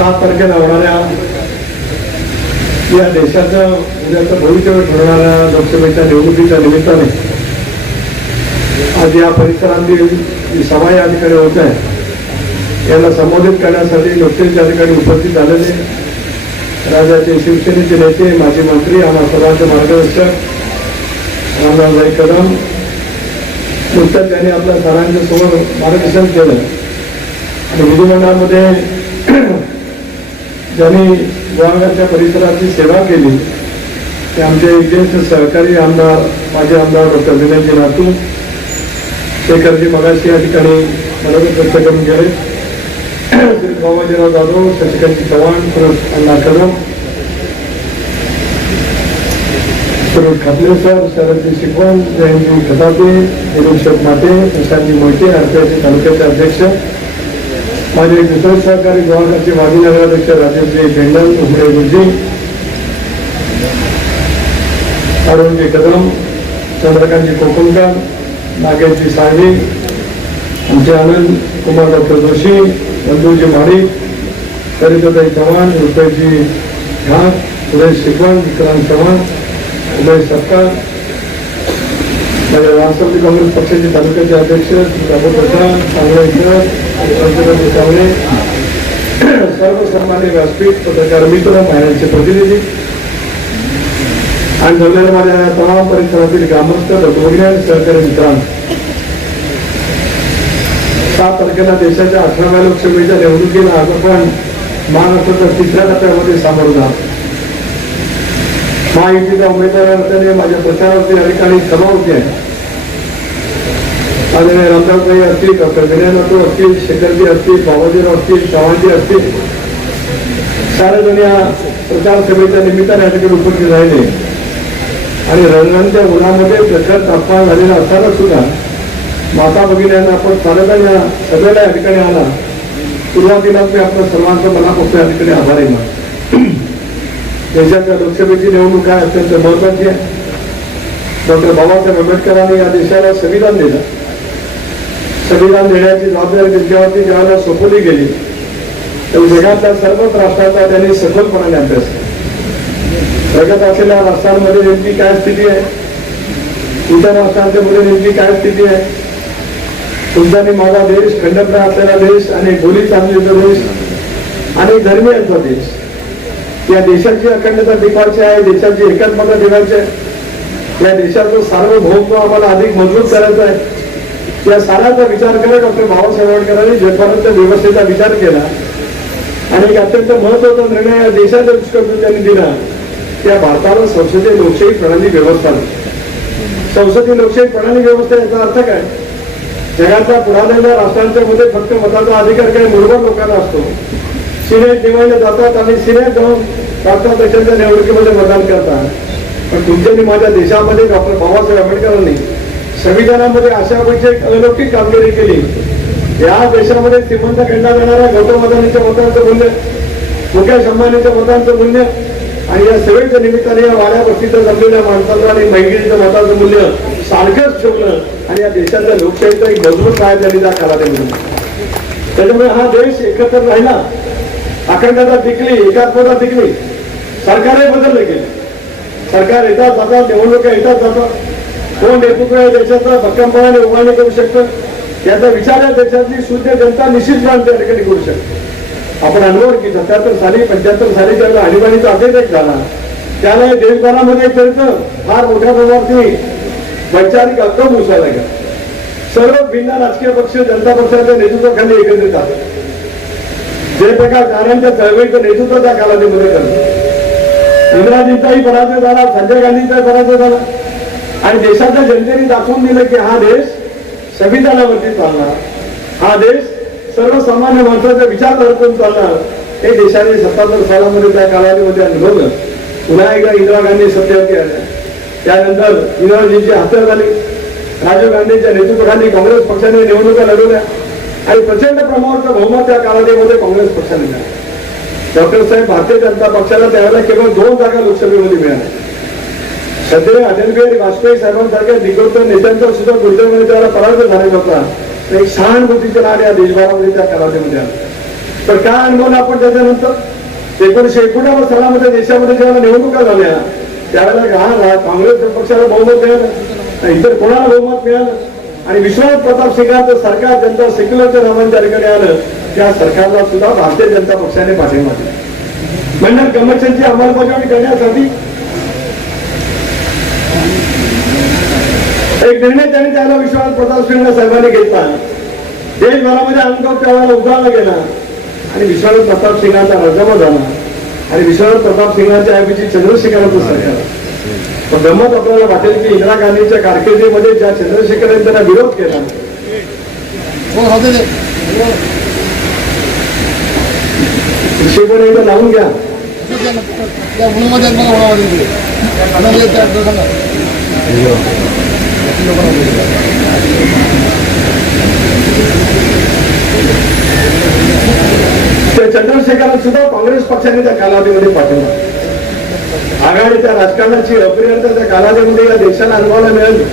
सात तारखेला होणाऱ्या या देशाचं म्हणजे उद्याचं भविष्य ठरवणाऱ्या लोकसभेच्या निवडणुकीच्या निमित्ताने आज या परिसरातील जी सभा या ठिकाणी होत आहे याला संबोधित करण्यासाठी नुकतेच या ठिकाणी उपस्थित झालेले राज्याचे शिवसेनेचे नेते माजी मंत्री आम्हा सर्वांचे मार्गदर्शक रामदासभाई कदम नुकतंच त्यांनी आपल्या सरांच्या समोर मार्गदर्शन केलं. आणि विधिमंडळामध्ये ज्यांनी गुहागरच्या परिसराची सेवा केली ते आमचे ज्येष्ठ सहकारी आमदार माजी आमदार डॉक्टर विनयजी नातू शेखरजी मगाशी या ठिकाणी मनोगत व्यक्त करून गेले. बाबाजीराव जाधव शशिकांत चव्हाण सुरेश अण्णा कदम सुरेश खापले सर शरदजी शिकवण जयंती खतापे दिलीप शेठ माटे प्रशांतजी मोहिते आरपीआयचे तालुक्याचे अध्यक्ष माझे दुसरे सहकारी गुवाहाटीचे माजी नगराध्यक्ष राजेशजी भेंडन उमरे गुरुजी अरुणजी कदम चंद्रकांतजी कोकणकर नागेशजी साळवी आमचे आनंद कुमार डॉक्टर जोशी बंधूजी माडिक सरिताताई चव्हाण रुपयजी झा सुरेश शिकवण विक्रांत चव्हाण उमेश सत्कार माझ्या राष्ट्रवादी काँग्रेस पक्षाचे तालुक्याचे अध्यक्ष बाबू प्रसाद सांगळे सर सर्वसन्मान्य व्यासपीठ पत्रकार मित्र पाहण्याचे प्रतिनिधी आणि जमलेल्या माझ्या तमाम परिसरातील ग्रामस्थ तत्वज्ञान सहकारी मित्रांनो सात तारखेला देशाच्या अठराव्या लोकसभेच्या निवडणुकीला आज आपण महाराष्ट्राच्या तिसऱ्या टप्प्यामध्ये सामोरं जातो महायुतीचा उमेदवार माझ्या प्रचारावरती या ठिकाणी सभा होती आहे आदरणीय रामदासभाई असतील डॉक्टर विनय असतील शेखरजी असतील बाबाजीराव असतील चव्हाणजी असतील सारेजण या प्रचार सभेच्या निमित्ताने या ठिकाणी उपस्थित राहिले. आणि रंगांच्या उन्हामध्ये प्रखर तापमान झालेला असताना सुद्धा माता भगिन्यांना आपण सारेजण या सभेला या ठिकाणी आला. सुरुवातीला मी आपल्या सर्वांचं मनापासून या ठिकाणी आभार मानतो देशाच्या लोकसभेची निवडणूक काय अत्यंत महत्वाची आहे. डॉक्टर बाबासाहेब आंबेडकरांनी या देशाला संविधान दिलं. संविधान देण्याची जबाबदारी त्यांच्यावरती ज्यावेळेला सोपवली गेली तर जगातल्या सर्वच राष्ट्रांचा त्यांनी सखोलपणाने अभ्यास केला जगात असलेल्या राष्ट्रांमध्ये नेमकी काय स्थिती आहे? इतर राष्ट्रांच्या मध्ये नेमकी काय स्थिती आहे? तुमचा आणि माझा देश खंडप्राय असलेला देश आणि बोली चाललेला देश आणि धर्मीयांचा देश. या देशाची अखंडता टिकवायची आहे देशाची एकात्मता टिकवायची आहे. या देशाचं सार्वभौमत्व आम्हाला अधिक मजबूत करायचं आहे. या साऱ्याचा विचार करत डॉक्टर बाबासाहेब आंबेडकरांनी जगभरात व्यवस्थेचा विचार केला. आणि एक अत्यंत महत्त्वाचा निर्णय या देशाच्या दृष्टिकोनातून त्यांनी दिला. त्या भारताला संसदीय लोकशाही प्रणाली व्यवस्था. संसदीय लोकशाही प्रणाली व्यवस्था याचा अर्थ काय? जगातल्या पुरातनच्या राष्ट्रांच्या मध्ये फक्त मताचा अधिकार काही मूलभूत लोकांना असतो. सिनेट निवडले जातात आणि सिनेट जाऊन राष्ट्र देशाच्या निवडणुकीमध्ये मतदान करतात. पण तुमच्या माझ्या देशामध्ये डॉक्टर बाबासाहेब आंबेडकरांनी संविधानामध्ये अशा पैकी एक अलौकिक कामगिरी केली. या देशामध्ये श्रीमंत खेळला जाणाऱ्या गौतम अदानीच्या मतांचं मूल्य मुकेश अंबानीच्या मतांचं मूल्य आणि या सेवेच्या निमित्ताने या वाड्या बस्तीचं जमलेल्या माणसाचं आणि महिलेच्या मताचं मूल्य सारखंच ठेवलं आणि या देशाच्या लोकशाहीचा एक मजबूत काय त्यांनी त्या कालावधीमध्ये त्याच्यामुळे हा देश एकत्र राहिला. अखंडता टिकली एकात्मता टिकली. सरकारही बदलले गेले. सरकार येतात जातात निवडणुका येतात जातात. कोण नेतृत्व या देशाचा भक्कमपणाने उभारणी करू शकतं. याचा विचार या देशातली शुद्ध जनता निश्चितपणे त्या ठिकाणी करू शकते. आपण अनुभव की सत्याहत्तर साली पंच्याहत्तर साली ज्यावेळेला आणीबाणीचा अतिरेक झाला त्याला या देशभरामध्ये त्यांचं फार मोठ्या प्रमाणावरती वैचारिक अक्रम उचलायला गेला सर्व भिन्न राजकीय पक्ष जनता पक्षाच्या नेतृत्वाखाली एकत्रित आले. जयप्रकाश नारायणच्या चळवळीचं नेतृत्व त्या कालावधीमध्ये करतो इंदिराजींचाही पराजय झाला संजय गांधींचाही पराजय झाला. आणि देशाच्या जनतेने दाखवून दिलं की हा देश संविधानावरती चालणार. हा देश सर्वसामान्य माणसाचा विचार करून चालणार. हे देशाने सत्तावन्न सालामध्ये त्या कालावधीमध्ये अनुभवलं. पुन्हा एकदा इंदिरा गांधी सत्यावरती आल्या. त्यानंतर इंदिराजींची हत्या झाली. राजीव गांधींच्या नेतृत्वाखाली काँग्रेस पक्षाने निवडणुका लढवल्या. आणि प्रचंड प्रमाणाचं बहुमत त्या कालावधीमध्ये काँग्रेस पक्षाने मिळालं. डॉक्टर साहेब भारतीय जनता पक्षाला त्यावेळेला केवळ दोन जागा लोकसभेमध्ये मिळाल्या. सध्या अटल बिहारी वाजपेयी साहेबांसारख्या दिग्गोत्तर नेत्यांचा सुद्धा दुर्दैवाने त्याला पराभव झालेला होता. एक सहानुभूतीचे लाड या देशभरामध्ये त्या कालावधीमध्ये तर काय अनुभवलं आपण त्याच्यानंतर? एकोणीशे एकोणनव्वद सालामध्ये देशामध्ये ज्यावेळेला निवडणुका झाल्या त्यावेळेला हा काँग्रेस पक्षाला बहुमत मिळालं इतर कोणाला बहुमत मिळालं? आणि विश्वनाथ प्रताप सिंगाचं सरकार जनता सेक्युलरच्या नावाने त्या ठिकाणी आलं त्या सरकारला सुद्धा भारतीय जनता पक्षाने पाठिंबा दिला. म्हणजे कमिशनची अंमलबजावणी करण्यासाठी एक निर्णय त्यांनी त्याला विश्वनाथ प्रताप सिंग साहेबांनी घेतला. देशभरामध्ये अनुभव त्यावेळेला उभारला गेला. आणि विश्वनाथ प्रताप सिंगांचा राजीनामा झाला. आणि विश्वनाथ प्रताप सिंगांच्या ऐवजी चंद्रशेखरांचं सरकार. पण गंमत आपल्याला वाटेल की इंदिरा गांधीच्या कारकिर्दीमध्ये ज्या चंद्रशेखरांनी त्यांना विरोध केला हो एकदा लावून घ्या. त्या चंद्रशेखर सुद्धा काँग्रेस पक्षाने त्या कालावधीमध्ये पाठिंबा आघाडीच्या राजकारणाची अप्रियता त्या कालावधीमध्ये या देशाला अनुभवायला मिळाली.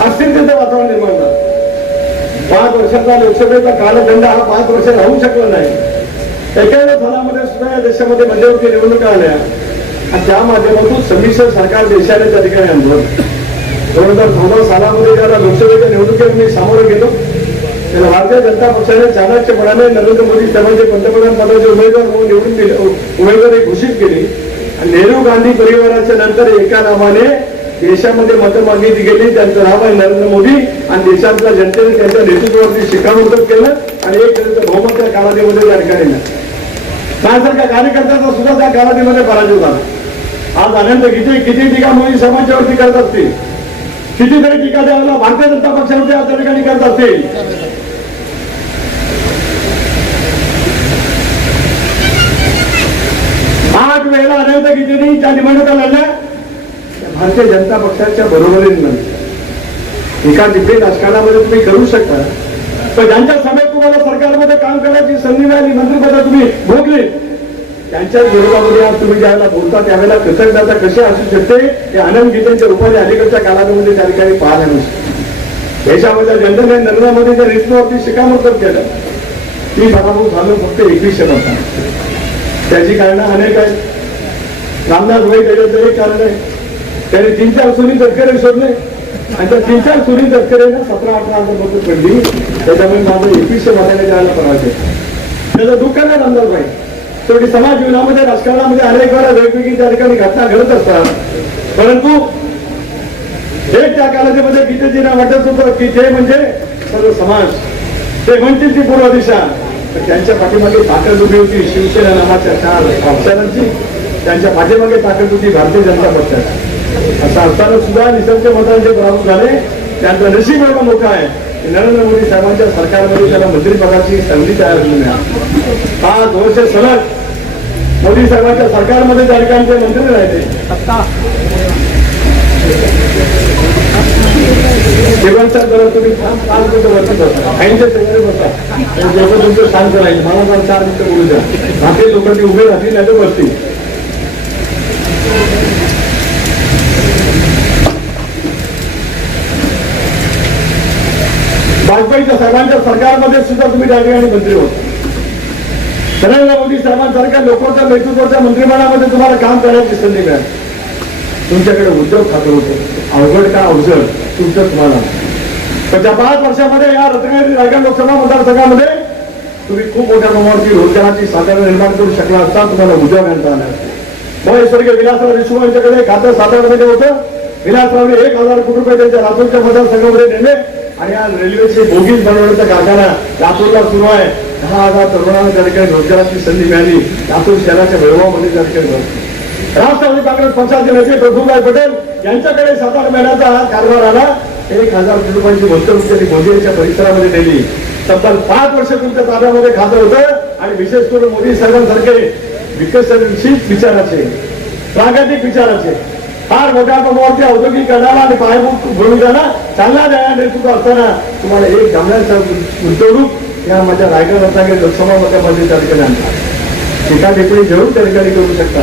अस्थिरतेचं वातावरण निर्माण झालं. पाच वर्षाचा लोकसभेचा कालखंड हा पाच वर्ष राहू शकला नाही. एखाद्या सालामध्ये सुद्धा या देशामध्ये मध्यवर्ती निवडणुका आल्या. आणि त्या माध्यमातून संमिश्र सरकार देशाने त्या ठिकाणी अनुभवलं दोन हजार चौदा सालामध्ये ज्याला लोकसभेच्या निवडणुकीत मी सामोरं गेलो. त्याला भारतीय जनता पक्षाने चाणक्यपणाने नरेंद्र मोदी साहेबांचे पंतप्रधान पदाचे उमेदवार म्हणून निवडून दिले उमेदवारी घोषित केली. आणि नेहरू गांधी परिवाराच्या नंतर एका नावाने देशामध्ये मतं मागितली गेली. त्यांचं नाव आहे नरेंद्र मोदी. आणि देशातल्या जनतेने त्यांच्या नेतृत्वावरती शिक्कामोर्तब केलं. आणि एक त्यांचं बहुमत त्या कालावधीमध्ये त्या ठिकाणी त्यासारख्या कार्यकर्त्याचा सुद्धा त्या कालावधीमध्ये पराजय झाला. आज अनंत किती किती टीका मोदी समाजावरती करत असतील? कितीतरी टीका द्यायला भारतीय जनता पक्षामध्ये आज त्या ठिकाणी करत असतील. आठ वेळेला अनंत किती ज्या निवडणुका लढल्या भारतीय जनता पक्षाच्या बरोबरीनं एका डिफरेंट राजकारणामध्ये तुम्ही करू शकता. पण ज्यांच्या समेत तुम्हाला सरकारमध्ये काम करण्याची संधी मिळाली मंत्रिपद तुम्ही भोगली. त्यांच्याच विरोधामध्ये आज तुम्ही ज्यावेळेला बोलता त्यावेळेला कृतज्ञता कशी असू शकते हे आनंद गीतेच्या रूपाने अलीकडच्या कालावधीमध्ये त्या ठिकाणी पाहायला मिळू शकते. देशामध्ये जनतेने नरेंद्र मोदीच्या नेतृत्वावरती शिकामोर्तब केलं मी पराभूत झालो फक्त एकवीसशे मतांना त्याची कारणं अनेक आहेत. रामदास भाई त्याच्यात एक कारण आहे. त्याने तीन चार सुनी तस्करे शोधले. आणि त्या तीन चार सुनी तस्करेनं सतरा अठरा हजार मतं पडली त्याच्यामुळे माझं एकवीसशे मताने जायला पराजय त्याचं दुःख नाही रामदास भाई? शेवटी समाज जीवनामध्ये राजकारणामध्ये अनेक वेळा वेगवेगळी त्या ठिकाणी घटना घडत असतात. परंतु हे त्या कालावधीमध्ये गीतेजींना वाटत होतं की ते म्हणजे सर्व समाज. ते म्हणतील ती पूर्व दिशा. त्यांच्या पाठीमागे ताकद उभी होती शिवसेना नावाच्या चार पक्षांची त्यांच्या पाठीमागे ताकद होती भारतीय जनता पक्षाची. असं असताना सुद्धा निसर्ग मतांचे पराभूत झाले. त्यांचं नशीब एवढं मोठं आहे नरेंद्र मोदी साहेबांच्या सरकारमध्ये त्याला मंत्रिपदाची संधी तयार झाली नाही पाच वर्ष सलग मोदी साहेबांच्या सरकारमध्ये त्या ठिकाणी ते मंत्री राहिले जेवण जरा तुम्ही मिनिटं वरती बसा आईच्या बसा लोक तुमचं शांत राहील मला चार मिनिटं बोलू द्या. बाकी लोक उभे राहतील नाही तर बसतील. वाजपेयीच्या साहेबांच्या सरकारमध्ये सुद्धा तुम्ही त्या ठिकाणी मंत्री होता. नरेंद्र मोदी साहेबांसारख्या लोकांच्या नेतृत्वाच्या मंत्रिमंडळामध्ये तुम्हाला काम करण्याची संधी मिळाली. तुमच्याकडे उद्योग खातं होतं. अवघड का अवजड? तुमचं तुम्हाला पण त्या पाच वर्षामध्ये या रत्नागिरी रायगड लोकसभा मतदारसंघामध्ये तुम्ही खूप मोठ्या प्रमाणावरती रोजगाराची साधनं निर्माण करू शकला असता तुम्हाला उद्योग आणता आला असता मग स्वर्गीय विलासराव देशमुख यांच्याकडे खातं सातारमध्ये होतं. विलासरावने एक हजार कोटी रुपये त्यांच्या लातूरच्या मतदारसंघामध्ये नेले. आणि आज रेल्वेचे बोगीज बनवण्याचा कारखाना लातूरला सुरू आहे. दहा हजार तरुणांना त्या ठिकाणी रोजगाराची संधी मिळाली. लातूर शहराच्या वैभवामध्ये त्या ठिकाणी राष्ट्रवादी काँग्रेस पक्षाचे नेते प्रफुल्लभाई पटेल यांच्याकडे सात आठ महिन्याचा हा कारभार आला. एक हजार कोटी रुपयांची गुंतवणूक त्यांनी गोंदियाच्या परिसरामध्ये नेली. तब्बल पाच वर्ष तुमच्या ताब्यामध्ये खातं होतं आणि विशेष करून मोदी साहेबांसारखे विकसनशील विचाराचे प्रागतिक विचाराचे. फार मोठ्या प्रमाणावरती औद्योगिकरणाला आणि पायाभूत भूमिकाला चालना द्यायला नेतृत्व असताना तुम्हाला एक गामड्यांचा गुंतवणूक या माझ्या रायगड रत्नागिरी लोकसभा मतदारमध्ये त्या ठिकाणी आणतात. एका ठिकाणी जरूर त्या ठिकाणी करू शकता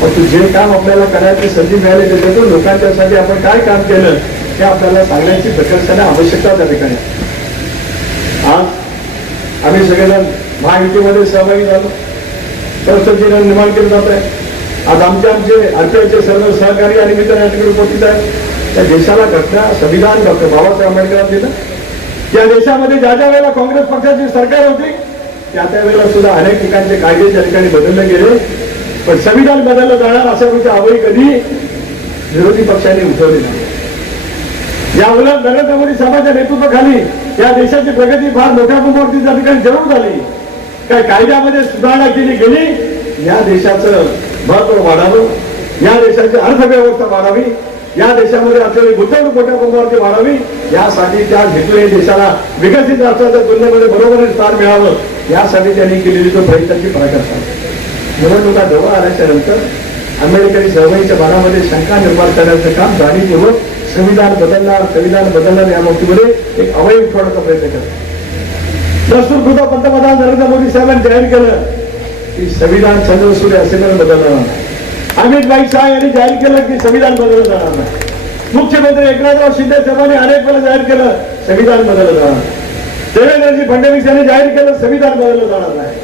पण जे काम आपल्याला करायची संधी मिळाली त्याच्यातून लोकांच्यासाठी आपण काय काम केलं हे आपल्याला सांगण्याची प्रकर्षाने आवश्यकता त्या ठिकाणी आज आम्ही सगळेजण महायुतीमध्ये सहभागी झालो. परिस्थितीनं निर्माण केलं जात आहे आज आमचे आमचे आमच्या सर्व सहकारी आणि मित्र या ठिकाणी उपस्थित आहेत. त्या देशाला घटना संविधान डॉक्टर बाबासाहेब आंबेडकरांनी दिलं. या देशामध्ये ज्या ज्या वेळेला काँग्रेस पक्षाची सरकार होती त्या त्या वेळेला सुद्धा अनेक ठिकाणचे कायदे त्या ठिकाणी बदलले गेले. पण संविधान बदललं जाणार अशा गोष्टी आवडी कधी विरोधी पक्षाने उठवली नाही. या उलट नरेंद्र मोदी साहेबांच्या नेतृत्वाखाली या देशाची प्रगती फार मोठ्या प्रमाणावरती त्या ठिकाणी जरूर झाली काय कायद्यामध्ये सुधारणा केली गेली या देशाचं महत्त्व वाढावं. या देशाची अर्थव्यवस्था वाढावी. या देशामध्ये असलेली गुंतवणूक मोठ्या प्रमाणावरती वाढावी. यासाठी त्या घेतलेल्या देशाला विकसित राष्ट्राच्या तुलनेमध्ये बरोबर स्थान मिळावं. यासाठी त्यांनी केलेली तो प्रयत्नाची प्रकट आहे. निवडणुका जवळ आल्याच्यानंतर आंबेडकरी चळवळीच्या भागामध्ये शंका निर्माण करण्याचं काम जाणीवपूर्वक संविधान बदलणार संविधान बदलणार या बाबतीमध्ये एक अवयव ठेवण्याचा प्रयत्न केला. प्रस्तुत पंतप्रधान नरेंद्र मोदी साहेबांनी जाहीर केलं. की संविधान चंद्रसूर्य असे बदलणार नाही अमित भाई शाह यांनी जाहीर केलं की संविधान बदललं जाणार नाही. मुख्यमंत्री एकनाथराव शिंदे साहेबांनी अनेक वेळा जाहीर केलं संविधान बदललं जाणार देवेंद्रजी फडणवीस यांनी जाहीर केलं संविधान बदललं जाणार नाही.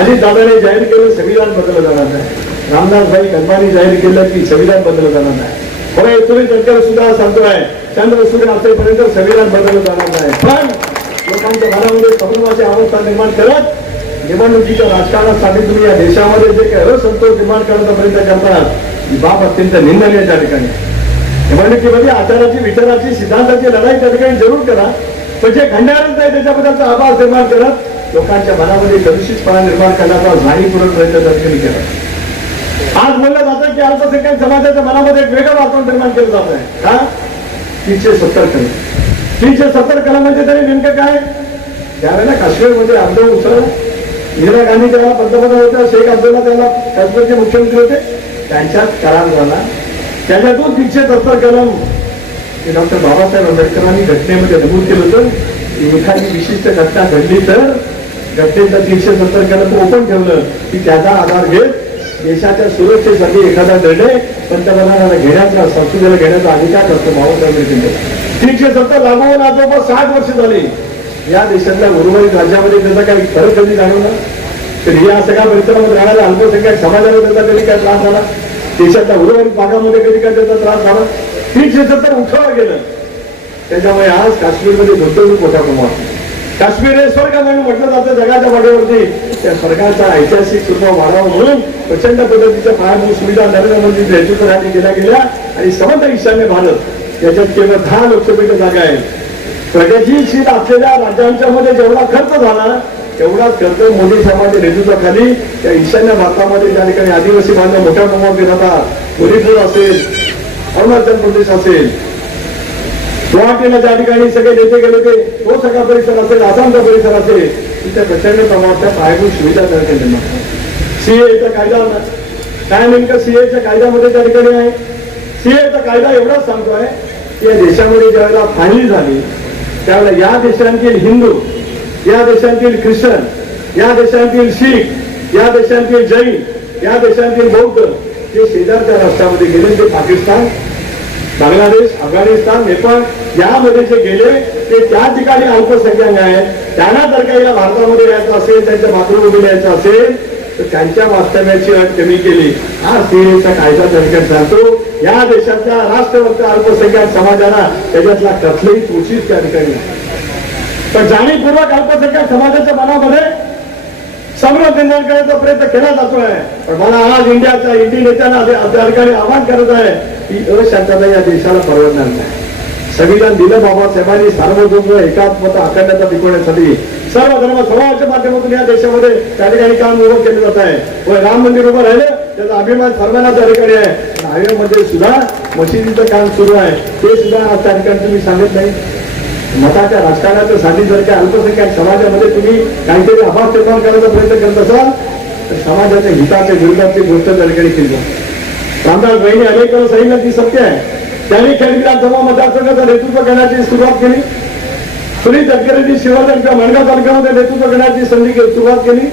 अजित दादाने जाहीर केलं संविधान बदललं जाणार नाही. रामदासभाई कदमानी जाहीर केलं की संविधान बदललं जाणार नाही. बरं येथून सरकार सुद्धा सांगतोय चंद्रसूर्य असेपर्यंत संविधान बदललं जाणार नाही. पण लोकांच्या मनामध्ये संभ्रमाची अवस्था निर्माण करत निवडणुकीच्या राजकारणासाठी तुम्ही या देशामध्ये जे काही असंतोष निर्माण करण्याचा प्रयत्न ही बाब अत्यंत निंदनीय त्या ठिकाणी. निवडणुकीमध्ये आचाराची विचाराची सिद्धांताची लढाई त्या ठिकाणी जरूर करा. पण जे घडणारच नाही त्याच्याबद्दलचा आभास निर्माण करत लोकांच्या मनामध्ये कलुषितपणा निर्माण करण्याचा जाणीवपूर्वक प्रयत्न त्या ठिकाणी केला आज बोललं जातं की अल्पसंख्याक समाजाच्या मनामध्ये एक वेगळं वातावरण निर्माण केलं जात आहे. का? तीनशे सत्तर कलम. तीनशे सत्तर कलम म्हणजे तरी नेमकं काय? त्यावेळेला काश्मीरमध्ये अर्ध उसळ इंदिरा गांधी त्याला पंतप्रधान होत्या शेख अब्दुल्ला त्याला काश्मीरचे मुख्यमंत्री होते. त्यांच्यात करार झाला. त्याच्यातून तीनशे सत्तर कलम हे डॉक्टर बाबासाहेब आंबेडकरांनी घटनेमध्ये नमूद केलं होतं. की एखादी विशिष्ट घटना घडली तर घटनेचं तीनशे सत्तर कलम ओपन ठेवलं की त्याचा आधार घेत देशाच्या सुरक्षेसाठी एखादा निर्णय पंतप्रधानाला घेण्याचा संसदेला घेण्याचा अधिकार असतो बाबासाहेब तीनशे सत्तर लागू होऊन साठ वर्ष झाली. या देशातल्या उर्वरित राज्यामध्ये त्याचा काही फरक कधी जाणवला? तर या सगळ्या परिसरामध्ये राहणाऱ्या अल्पसंख्याक समाजाला त्याचा कधी काय त्रास झाला? देशाच्या उर्वरित भागामध्ये कधी काय त्याचा त्रास झाला? तीनशे सत्तर उठवलं गेलं. त्याच्यामुळे आज काश्मीरमध्ये गुंतवणूक मोठ्या प्रमाणात. काश्मीर हे स्वर्ग म्हणून म्हटलं जातं जगाच्या पाठीवरती. त्या स्वर्गाचा ऐतिहासिक स्वरूप वाढावा म्हणून प्रचंड पद्धतीच्या पायाभूत सुविधा नरेंद्र मोदी नेतृत्वासाठी केल्या गेल्या. आणि समंत ईशान्य भारत याच्यात केवळ दहा लोकसभेच्या जागा आहेत. प्रगतीशील असलेल्या राज्यांच्या मध्ये जेवढा खर्च झाला तेवढाच खर्च मोदी साहेबांच्या नेतृत्वाखाली त्या ईशान्य भारतामध्ये त्या ठिकाणी आदिवासी बांधव मोठ्या प्रमाणात राहतात मणिपूर असेल अरुणाचल प्रदेश असेल गुवाहाटीला ज्या ठिकाणी सगळे नेते गेले होते तो सगळा परिसर असेल आसामचा परिसर असेल तिथे प्रचंड प्रमाणात पायाभूत सुविधा तयार केल्या सीएचा कायदा काय नेमकं सीएच्या कायद्यामध्ये त्या ठिकाणी आहे? सीएचा कायदा एवढाच सांगतोय की या देशामध्ये ज्यावेळेला फाळणी झाली त्यावेळेला या देशांतील हिंदू या देशांतील ख्रिश्चन या देशांतील शीख या देशांतील जैन या देशांतील बौद्ध जे शेजारच्या राष्ट्रामध्ये गेले ते पाकिस्तान बांगलादेश अफगाणिस्तान नेपाळ यामध्ये जे गेले ते त्या ठिकाणी अल्पसंख्याक आहेत. त्यांना जर काही या भारतामध्ये यायचं असेल त्यांच्या मातृभूमीला यायचं असेल तर त्यांच्या वास्तव्याची अट कमी केली. हा सीएचा कायदा त्या चालतो सांगतो. या देशातल्या राष्ट्रभक्त अल्पसंख्याक समाजाला त्याच्यातला कसलेही त्रुटीच त्या ठिकाणी पण जाणीवपूर्वक अल्पसंख्याक समाजाच्या मनामध्ये संभ्रम निर्माण करण्याचा प्रयत्न केला जातोय. पण मला आज इंडियाच्या इंडी नेत्यांना अधिकारी ठिकाणी आवाहन करत आहे की अशांतता या देशाला परवडणार नाही. संविधान दिलं बाबासाहेबांनी सार्वभौम एकात्मता अखंडता टिकवण्यासाठी सर्व धर्म समाजाच्या माध्यमातून या देशामध्ये त्या ठिकाणी काम उभं केलं जात आहे. व राम मंदिर उभं राहिलं. त्याचा अभिमान सर्वांना त्या ठिकाणी आहे. हायवेमध्ये सुद्धा मशिदीचं काम सुरू आहे. ते सुद्धा आज त्या ठिकाणी तुम्ही सांगत नाही मताच्या राजकारणाच्या साठी जर काही अल्पसंख्याक समाजामध्ये तुम्ही काहीतरी अभाव निर्माण करण्याचा प्रयत्न करत असाल तर समाजाच्या हिताच्या विरोधातली गोष्ट त्या ठिकाणी केली रामदास बहिणी अनेक वेळा सांगितलं ती सत्य आहे. त्यांनी खेळ विधानसभा मतदारसंघाचं नेतृत्व करण्याची सुरुवात केली. सुनील तटकरेंनी शिवाजी किंवा मनगाव तालुक्यामध्ये नेतृत्व करण्याची संधी सुरुवात केली.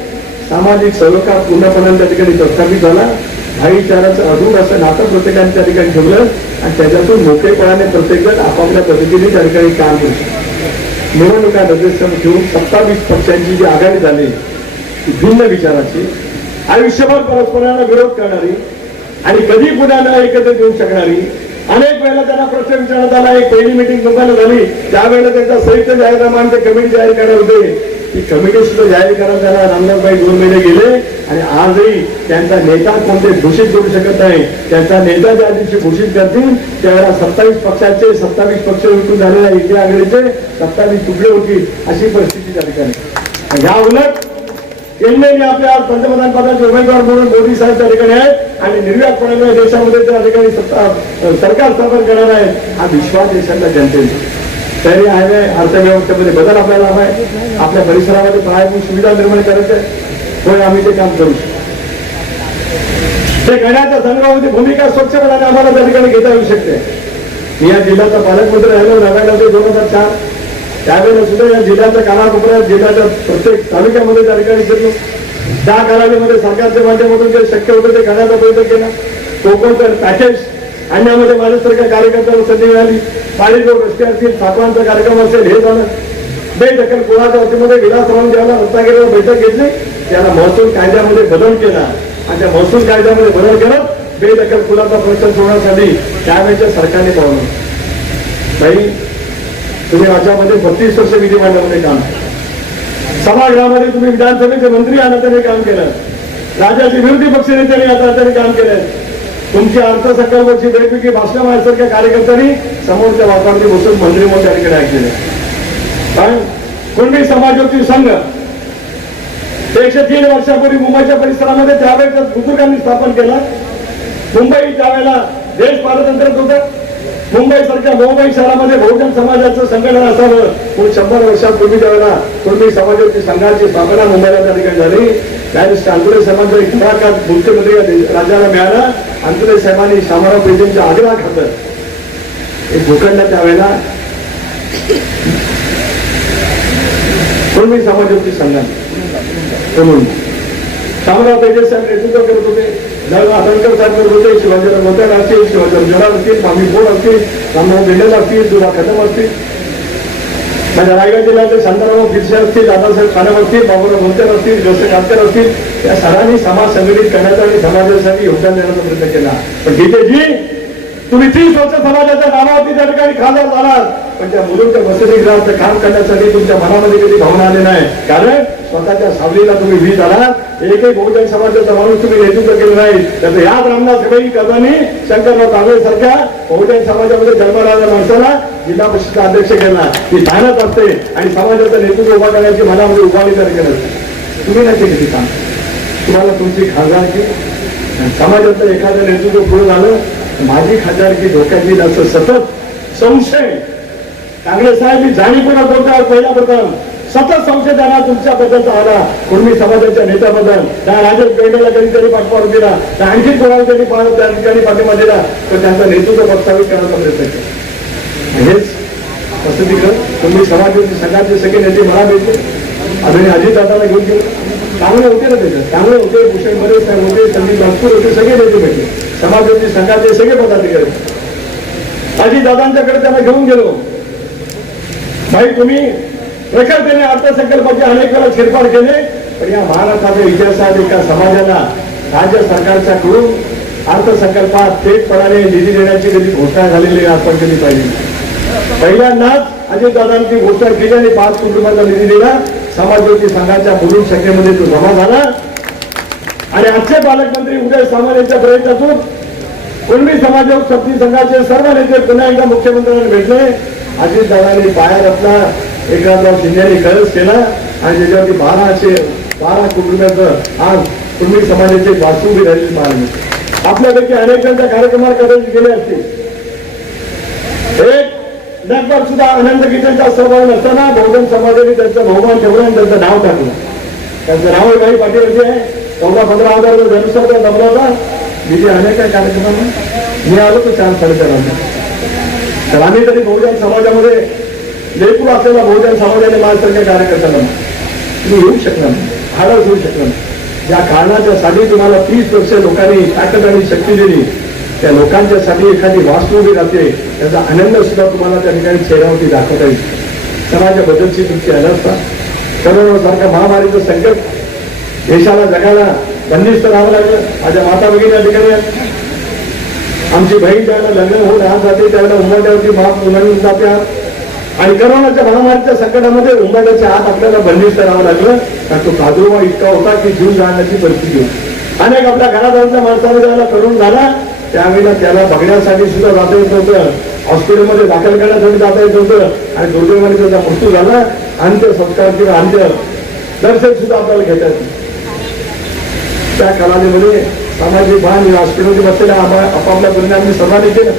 सामाजिक सलोखा पूर्णपणाने त्या ठिकाणी प्रस्थापित झाला. भाईचाराचं अधूर असं नातं प्रत्येकाने त्या ठिकाणी ठेवलं आणि त्याच्यातून मोकळेपणाने प्रत्येकजण आपापल्या पद्धतीने त्या ठिकाणी काम करू शकतो निवडणुका निर्देशन ठेवून सत्तावीस पक्षांची जी आघाडी झाली भिन्न विचाराची आयुष्यभर परस्परांना विरोध करणारी आणि कधी कुणाला एकत्र देऊ शकणारी अनेक वेळेला त्यांना प्रश्न विचारण्यात आला. एक पहिली मिटिंग मुंबईला झाली. त्यावेळेला त्यांचा संयुक्त जाहीरनामा आणि ते कमिटी जाहीर करणार होते. ती कमिटी सुद्धा जाहीर करायला त्याला रामदासबाई दोन महिने गेले. आणि आजही त्यांचा नेता कोणते घोषित करू शकत नाही. त्यांचा नेता ज्या दिवशी घोषित करतील त्यावेळेला सत्तावीस पक्षाचे सत्तावीस पक्ष विकून झालेल्या इंडिया आघाडीचे सत्तावीस तुकडे होतील अशी परिस्थिती त्या ठिकाणी. ह्या उलट केंद्रेने आपल्या पंतप्रधान पदाचे उमेदवार म्हणून मोदी साहेब त्या ठिकाणी आहेत. आणि निर्व्यापणे देशामध्ये त्या ठिकाणी सरकार स्थापन करणार आहे हा विश्वास देशातल्या जनतेचा तरी आहे अर्थव्यवस्थेमध्ये बदल आपल्याला हवा आहे आपल्या परिसरामध्ये पायाभूत सुविधा निर्माण करायचं. आहे होय आम्ही ते काम करू शकतो. ते करण्याच्या संदर्भामध्ये भूमिका स्वच्छपणाने आम्हाला त्या ठिकाणी घेता येऊ शकते. मी या जिल्ह्याचा पालकमंत्री राहिलो नव्याण्णव दोन हजार चार. त्यावेळेला सुद्धा या जिल्ह्याच्या कानाकोपऱ्यात जिल्ह्याच्या प्रत्येक तालुक्यामध्ये त्या ठिकाणी फिरलो. त्या कालावधीमध्ये सरकारच्या माध्यमातून जे शक्य होतं ते करण्याचा प्रयत्न केला. कोकणचं तर पॅकेज आणण्यामध्ये माझ्यासारख्या कार्यकर्त्यांना संधी मिळाली. पाणीजोड रस्ते असतील सातवांचा कार्यक्रम असेल हे झालं. बेदखल कुणाच्या वतीमध्ये राहून ज्याला रत्नागिरीवर बैठक घेतली त्याला महसूल कायद्यामध्ये बदल केला. आणि त्या महसूल कायद्यामध्ये बदल करत बेदखल कुलाचा प्रश्न सोडवण्यासाठी त्यावेळेच्या सरकारने पावलं. नाही तुम्ही राज्यामध्ये बत्तीस वर्ष विधिमंडळामध्ये काम केलं. सभागृहामध्ये तुम्ही विधानसभेचे मंत्री आहात त्याने काम केलं. राज्याचे विरोधी पक्षनेत्यांनी आता त्याने काम केलं. तुमची अर्थसंकल्पाची वेगवेगळी भाषण माझ्यासारख्या कार्यकर्त्यांनी समोरच्या वातावरणी बसून मंत्री म्हणून त्या ठिकाणी ऐकलेले. कारण कुणबी समाजोपती संघ एकशे तीन वर्षापूर्वी मुंबईच्या परिसरामध्ये त्यावेळेस बुजुर्गांनी स्थापन केला. मुंबई त्यावेळेला देश पारतंत्र्यात होतं मुंबई सारख्या मुंबई शहरामध्ये बहुजन समाजाचं संघटन असावं. पण शंभर वर्षापूर्वी ज्यावेळेला तुम्ही समाजाची संघाची स्थापना मुंबईला त्या ठिकाणी झाली. त्यावेळेस आंतुरे समाज एक मुलाखत मुख्यमंत्री राज्याला मिळाला. आंतुरे साहेबांनी शामराव पेटींच्या आग्रह खातं एक भूखंड त्यावेळेला कुणबी समाजोपती संघाने म्हणून शामराव पेटे साहेब नेतृत्व करत होते. जळगाव आदळकर साहेब होते शिवाजीराव मोत्यार असतील शिवाजीराव जडार असतील मामी बोड असतील रामभाऊ बेंडेल असतील दुरा कदम असतील. माझ्या रायगड जिल्ह्याचे शांताराम फिरसे असतील दादासाहेब सानप असतील बाबूराव मोत्यार असतील जोसेफ कातकर असतील या सर्वांनी समाज संघटित करण्याचा आणि समाजासाठी योगदान देण्याचा प्रयत्न केला. पण गीतेजी तुम्ही तीस वर्ष समाजाच्या नावावरती त्या ठिकाणी खासदार झालात पण त्या मुलींच्या वसतिगृहाचं काम करण्यासाठी तुमच्या मनामध्ये कधी भावना आली नाही. कारण स्वतःच्या सावलीला तुम्ही वीज आलात. जे काही बहुजन समाजाचा माणूस तुम्ही नेतृत्व केलं नाही तर याच रामदास कदमी कदानी शंकरराव कांबळे सारख्या बहुजन समाजामध्ये जन्मलेल्या माणसाला जिल्हा परिषदचा अध्यक्ष केला ती मेहनत असते आणि समाजाचं नेतृत्व उभा करण्याची मनामध्ये उभारी तयार करत तुम्ही नाही केली काम. तुम्हाला तुमची खासदारकी आणि समाजाचं एखादं नेतृत्व पुढे झालं माझी खासदारकी धोक्यात येईल असं सतत संशय. काँग्रेस साहेब मी जाणीवपूर्वक बोलतो पहिला प्रथम सतत संशय त्यांना तुमच्याबद्दलचा आला पूर्वी समाजाच्या नेत्याबद्दल. त्या राजेश बेंडेला कधीतरी पाठपुरावा दिला त्या आणखी कोणाला त्यांनी त्या ठिकाणी पाठिंबा दिला तर त्यांचा नेतृत्व प्रस्तावित करण्याचा प्रयत्न केला. हेच तिकडं तुम्ही समाजाचे संघाचे सगळे नेते मला भेटले. आदरणीय अजित दादाला घेऊन गेलो. चांगले होते ना त्याच्यात चांगले होते. भूषण बरे साहेब होते. संदीप नागपूर होते. सगळे नेते भेटले. समाजाचे संघाचे सगळे पदाधिकारी. अजित दादांच्याकडे त्यांना घेऊन गेलो. भाई तुम्ही प्रखरतेने अर्थसंकल्पाचे अनेक वेळा शिरफाड केले पण या महाराष्ट्राच्या इतिहासात एका समाजाला राज्य सरकारच्या कडून अर्थसंकल्पात थेटपणाने निधी देण्याची कधी घोषणा झालेली आपण केली पाहिजे पहिल्यांदाच अजितदादांची घोषणा केली आणि पाच कुटुंबाचा निधी दिला. समाजज्योती संघाच्या मुलीं संख्येमध्ये तो जमा झाला. आणि आजचे पालकमंत्री उदय सामंत यांच्या प्रयत्नातून कुणबी समाज शक्ती संघाचे सर्व नेते पुन्हा एकदा मुख्यमंत्र्यांना भेटले. अजितदादांनी पाया रचला. एखादा शिंदेनी खरंच केला आणि त्याच्यावरती बाराशे बारा कुटुंबाचं आज कुणबी समाजाचे वास्तू उभी राहिलेली पाहिली आपल्यापैकी अनेक जण कार्यक्रमात कदाचित गेले असतील. एक लगभग सुद्धा अनंत किचनचा सहभाग नसताना बहुजन समाजाने त्यांचं बहुमान ठेवलं आणि त्यांचं नाव टाकलं. त्यांचं नाव काही पाठीवरती आहे. चौदा पंधरा हजार जनसंख्या जमला मी मी अनेक कार्यक्रमांना मी आलो तो चार साडेचार तर आम्ही तरी बहुजन समाजामध्ये लेकरू आपल्याला बहुजन समाजाने माझ्यासारख्या कार्यकर्त्यांना तुम्ही येऊ शकणार नाही. होऊ शकणार नाही. ज्या कारणाच्या साठी तुम्हाला तीस वर्ष लोकांनी ताकद आणि शक्ती दिली त्या लोकांच्या साठी एखादी वास्तू उभी राहते त्याचा आनंद सुद्धा तुम्हाला त्या ठिकाणी चेहऱ्यावरती दाखवता येईल. समाजाबद्दलची तुमची अनस्था करोनासारख्या महामारीचं संकट देशाला जगाला बंदिस्त राहावं लागलं माझ्या माता भगिनी या ठिकाणी आमची बहीण ज्यावेळेला लग्न होऊन राहत जाते त्यावेळेला उंबरठ्यावरती माप मुलांनी जाते. आणि करोनाच्या महामारीच्या संकटामध्ये उंबरठ्याच्या आत आपल्याला बंदिस्त राहावं लागलं. कारण तो प्रादुर्भाव इतका होता की जीव जाण्याची परिस्थिती होती. अनेक आपल्या घराजवळच्या माणसाने त्याला करून झाला. त्यावेळेला त्याला बघण्यासाठी सुद्धा जाता येत नव्हतं. हॉस्पिटलमध्ये दाखल करण्यासाठी जाता येत नव्हतं. आणि दुर्दैवाने त्याचा मृत्यू झाला. अंत्यसंस्कार किंवा अंत्य दर्शन सुद्धा आपल्याला घेता येत त्या कालावधीमध्ये सामाजिक भान हॉस्पिटलमध्ये बसलेल्या आपापल्या परिणामी सर्वांनी केलं.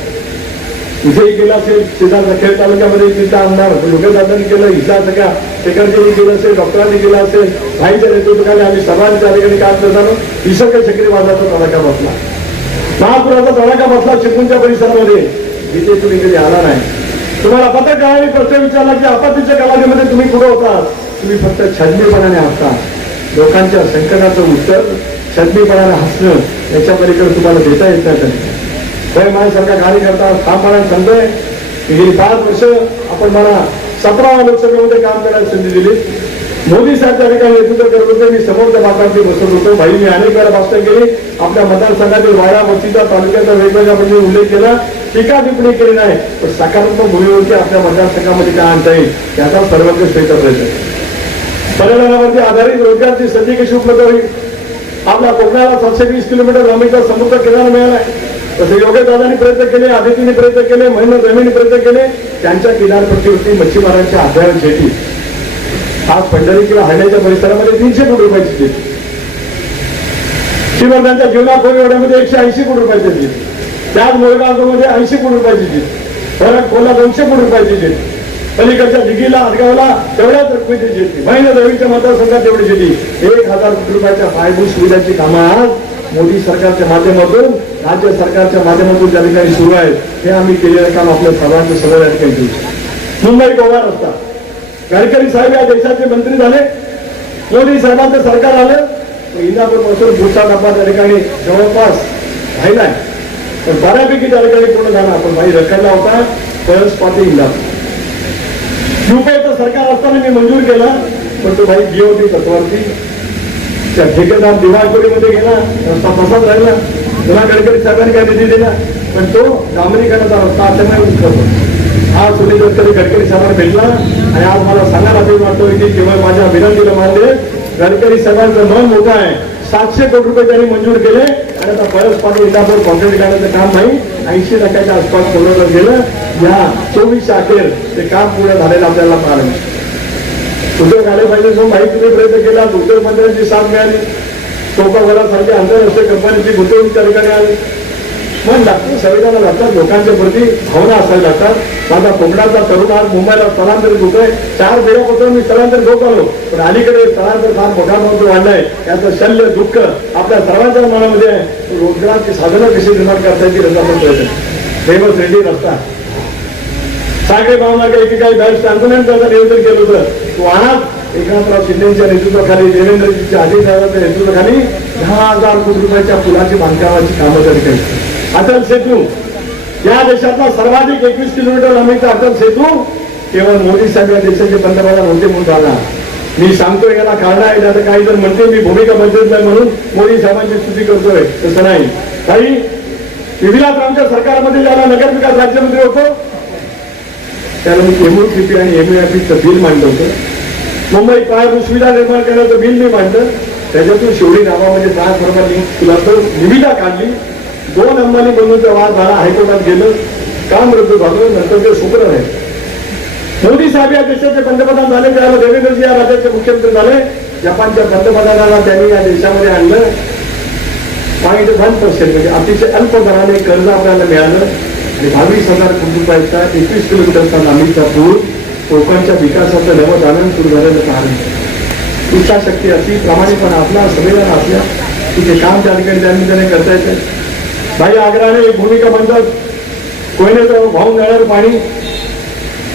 इथेही केला असेल सिद्धार्थ खेड तालुक्यामध्ये तिथं आमदार लोकदादांनी केलं हिचा सगळ्या सेक्रेटरीने केलं असेल डॉक्टरांनी केलं असेल भाईच्या नेतृत्वाने आम्ही सर्वांनी त्या ठिकाणी काम आलो निसर्ग चक्रीवादाचा तडाखा बसला. महापुराचा तडाखा बसला चिपळूणच्या परिसरामध्ये. इथे तुम्ही कधी आला नाही. तुम्हाला पत्रकारांनी प्रश्न विचारला की आपत्तीच्या कालावधीमध्ये तुम्ही कुठं होता? तुम्ही फक्त छडमीपणाने हसता लोकांच्या संकटाचं उत्तर छडमीपणाने हसणं याच्या पलीकडे तुम्हाला देता येत नाही कधी. होय कार्यकर्ता ठामपणाने सांगतोय की गेली पाच वर्ष आपण मला सतराव्या लोकसभेमध्ये काम करायला संधी दिली. मोदी साहेब त्या ठिकाणी नेतृत्व करत होते. मी समोरच्या बाकांची बसत होतो. भाई मी अनेक वेळा भाषण केली. आपल्या मतदारसंघातील वाडा वस्तीचा तालुक्याचा वेगवेगळ्या म्हणजे उल्लेख केला. टीका टिप्पणी केली नाही. पण सकारात्मक भूमीवरती आपल्या मतदारसंघामध्ये काय आणता येईल. याचा सर्वांचे श्रेय प्रयत्न. पर्यटनावरती आधारित रोजगारची संधी कशी उपलब्ध होईल? आपल्या कोकणाला सातशे वीस किलोमीटर लांबीचा समुद्र किनारा मिळाला तसे योगेश दादांनी प्रयत्न केले आदितीने प्रयत्न केले महेंद्र रमीने प्रयत्न केले त्यांच्या किनारपट्टीवरती मच्छीमारांच्या अभयारण्य शेती आज पंढरी किंवा हरण्याच्या परिसरामध्ये तीनशे कोटी रुपयाची शेती श्रीमंतांच्या जीवना कोरेवाड्यामध्ये एकशे ऐंशी कोटी रुपयाची शेती त्याच मोरगावमध्ये ऐंशी कोटी रुपयाची शेती परत कोला दोनशे कोटी रुपयाची शेती पलीकडच्या दिघीला हदगावला तेवढ्याच रकमेची शेती महिना रवीच्या मतदारसंघात तेवढी शेती एक हजार कोटी रुपयाच्या पायाभूत सुविधाची कामं आज मोदी सरकारच्या माध्यमातून राज्य सरकारच्या माध्यमातून ज्या ठिकाणी सुरू आहेत हे आम्ही केलेलं काम आपल्या सर्वांचं सगळं या ठिकाणी मुंबई गोवा रस्ता. गडकरी साहेब या देशाचे मंत्री झाले. मोदी साहेबांचं सरकार आलं. इंदापूरपासून पुढचा टप्पा त्या ठिकाणी जवळपास व्हायला तर बऱ्यापैकी त्या ठिकाणी पूर्ण झाला. पण भाई रखडला होता. परस पाटील इंदापूर. युपीएचं सरकार असताना मी मंजूर केला. पण तो भाई जीओटी तत्वावरती त्या ठेकेदार दिवाळखोरीमध्ये गेला. रस्ता तसाच राहिला. पुन्हा गडकरी साहेबांनी काय निधी दिला? पण तो डांबरीकरणाचा रस्ता अचानक करतो. आज सुनील गडकरी गडकरी साहेबांना भेटला आणि आज मला सांगायला अभिमान वाटतो की केवळ माझ्या अभिनंदीला मानले. गडकरी साहेबांचं मन मोठं आहे. सातशे कोटी रुपये त्यांनी मंजूर केले आणि आता बऱ्याच पाटील इंदापूर कॉन्ट्रॅक्ट करण्याचं काम नाही. ऐंशी टक्क्याच्या आसपास पूर्ण गेलं या चोवीस अखेर ते काम पूर्ण झालेलं आपल्याला पाहायला मिळतं उद्योग आले पाहिजे माहिती प्रयत्न केला. उद्योग मंत्र्यांची साथ मिळाली. कोकाकोलासारख्या आंतरराष्ट्रीय कंपनीची गुंतवणूक त्या ठिकाणी आली मन लागतं संविधानाला लागतात लोकांच्या प्रती भावना असायला लागतात. माझा कोकणाचा तरुण आज मुंबईला स्थलांतरित होतोय. चार पिढ्यापासून मी स्थलांतरित होत आलो. पण अलीकडे स्थलांतर फार मोठ्या प्रमाणात वाढलंय. याचं शल्य दुःख आपल्या सर्वांच्या मनामध्ये आहे. रोजगाराची साधनं कशी निर्माण करता येतील याचा आपण प्रयत्न फेमस रेडी रस्ता. सागरे भावना काही एकेकाळी बॅच आंदोलन त्याचं नियोजन केलं होतं. तो आज एकनाथराव शिंदेच्या नेतृत्वाखाली देवेंद्रजीच्या अधिकाराच्या नेतृत्वाखाली दहा हजार कोटी रुपयाच्या पुलाची बांधकामाची कामं त्या ठिकाणी अटल सेतू. या देशातला सर्वाधिक एकवीस किलोमीटर लांबीचा अटल सेतू केवळ मोदी साहेब या देशाचे पंतप्रधान होते म्हणून झाला मी सांगतोय याला कारण आहे त्याचं काही जर म्हणते मी भूमिका बदलत नाही म्हणून मोदी साहेबांची स्तुती करतोय. तसं नाही. काही विविधात आमच्या सरकारमध्ये ज्याला नगरविकास राज्यमंत्री होतो त्याला मी एमओसीपी आणि एमएफईचं बिल मांडलं होतं. मुंबई पायाभूत सुविधा निर्माण करण्याचं बिल मी मांडलं. त्याच्यातून शेवटी नावामध्ये ट्रान्सफॉर्मर तुला तर निविदा काढली. दोन अंबानी बनवून वाद झाला हायकोर्टात गेलं. काम रद्द झालं नंतर ते सुपर नाही मोदी साहेब या देशाचे पंतप्रधान झाले त्याला देवेंद्रजी या राज्याचे मुख्यमंत्री झाले. जपानच्या पंतप्रधानाला त्यांनी या देशामध्ये आणलं. पॉईंट वन पर्सेंट म्हणजे अतिशय अल्प दराने कर्ज आपल्याला मिळालं. आणि बावीस हजार कोटी रुपयाचा एकवीस किलोमीटरचा लांबीचा पूर कोकणच्या विकासाचं नवं दालन सुरू झालेलं कारण इच्छाशक्ती असली प्रामाणिकपणा असला संवेदना असल्या की ते काम त्या ठिकाणी त्या निमित्ताने करता येतं. भाई आग्राने एक भूमिका म्हणतात कोयनेचं वाहून जाणारं पाणी.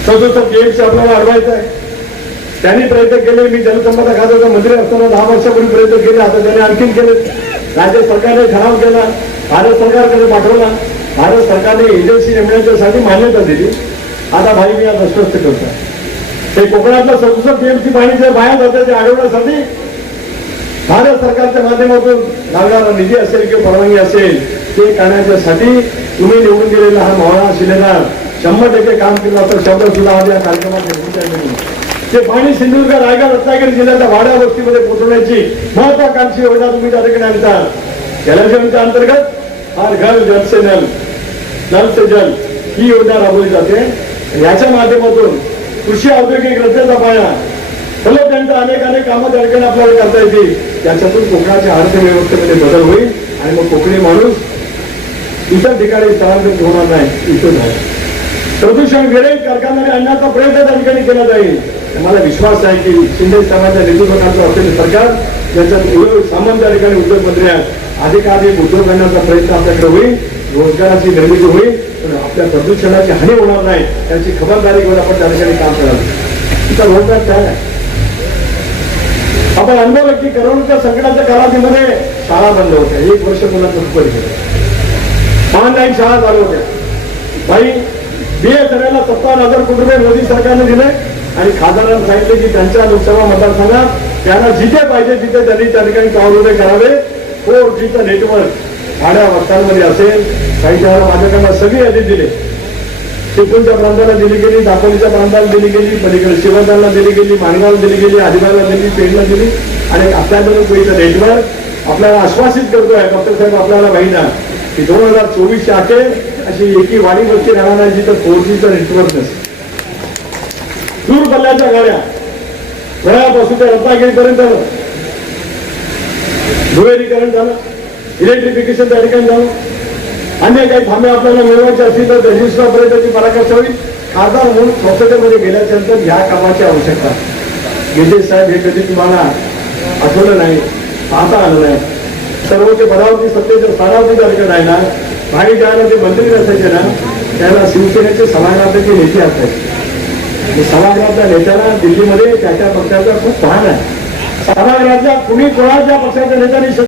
सदोत्तर गेम्स आपल्याला अडवायचं आहे. त्यांनी प्रयत्न केले मी जलसंपदा खात्याचं मंत्री असताना दहा वर्षापूर्वी प्रयत्न केले आता त्याने आणखीन केले. राज्य सरकारने ठराव केला भारत सरकारकडे पाठवला. भारत सरकारने एजन्सी नेमण्याच्यासाठी मान्यता दिली. आता भाई मी आज अस्वस्थ करतो. ते कोकणातलं सदुसष्ट टीएमसी पाणी जे बाहेर जाते ते अडवण्यासाठी भारत सरकारच्या माध्यमातून लागणारा निधी असेल किंवा परवानगी असेल ते करण्याच्यासाठी तुम्ही निवडून गेलेला हा मावळा शिलेदार शंभर टक्के काम केलं तर शब्द सुद्धा आज या कार्यक्रमात ते पाणी सिंधुदुर्ग रायगड रत्नागिरी जिल्ह्याच्या वाड्या वस्तीमध्ये पोहोचवण्याची महत्वाकांक्षी योजना तुम्ही त्या ठिकाणी आणता जलजीवनच्या अंतर्गत हर घर जल से नल नल से जल ही योजना राबवली जाते. याच्या माध्यमातून कृषी औद्योगिक रस्त्याचा पाया भले त्यांचं अनेक अनेक कामं त्या ठिकाणी आपल्याला करता येतील त्याच्यातून कोकणाच्या अर्थव्यवस्थेमध्ये बदल होईल आणि मग कोकणी माणूस इतर ठिकाणी स्थलांतरित होणार नाही इथं नाही. प्रदूषण विरहित कारखान्याने आणण्याचा प्रयत्न त्या ठिकाणी केला जाईल. मला विश्वास आहे की शिंदे साहेबांच्या नेतृत्वाखालचं असलेलं सरकार ज्याच्यात उद्योग सामान त्या ठिकाणी उद्योगमंत्री आहेत अधिकाधिक उद्योग आणण्याचा प्रयत्न आपल्याकडे होईल रोजगाराची निर्मिती होईल आपल्या प्रदूषणाची हानी होणार नाही त्याची खबरदारी घेऊन आपण त्या ठिकाणी काम करावं तिचा रोजगार काय आहे? आपण अनुभवलं की करोनाच्या संकटाच्या कालावधीमध्ये शाळा बंद होत्या. एक वर्ष मुलांचं सुपर केलं ऑनलाईन शाळा चालू होत्या. बाई बी भाई बीएसएनएलला सत्तावन्न हजार कोटी रुपये मोदी सरकारने दिले आणि खासदारांना सांगितले की त्यांच्या लोकसभा मतदारसंघात त्यांना जिथे पाहिजे तिथे त्यांनी त्या ठिकाणी पाऊल उभे करावे. फोर जीचं नेटवर्क भाड्या वस्तांमध्ये असेल काही शहर माझ्याकडनं सगळी यादी दिली. चिपळूणच्या प्रांताला दिली गेली दापोलीच्या प्रांताला दिली गेली पलीकडे शिवदाला दिली गेली माणगावला दिली गेली अलिबागला दिली पेडला दिली आणि आपल्याकडे इथं नेटवर्क आपल्याला आश्वासित करतोय डॉक्टर साहेब आपल्याला माहिती की दोन हजार चोवीसच्या अखेर अशी एकी वाडी वस्ती राहणार नाही जिथं फोर जीचं नेटवर्क नसेल दूर पल्ल्याच्या गाड्या वळापासून ते रत्नागिरीपर्यंत दुहेरीकरण झालं. इलेक्ट्रिफिकेशन त्या ठिकाणी झालं. अन्य काही थांबे आपल्याला मिळवायचे असतील तर रजिस्टरपर्यंतची पराकाष्ठा होईल. खासदार म्हणून संसदेमध्ये गेल्याच्यानंतर ह्या कामाची आवश्यकता. आहे. गेटे साहेब हे कधी तुम्हाला आठवलं नाही पाहता आलं नाही. सर्वोच्च पदावरती सत्तेच्या स्थानावरती त्या आहे ना? भाई ज्याला ते मंत्री असायचे ना त्याला शिवसेनेचे सभागृहाचे नेते असायचे. आणि सभागृहातल्या नेत्याला दिल्लीमध्ये त्याच्या पक्षाचा खूप भान आहे. सभागृहातल्या कुणी कोणाच्या पक्षाच्या नेत्याने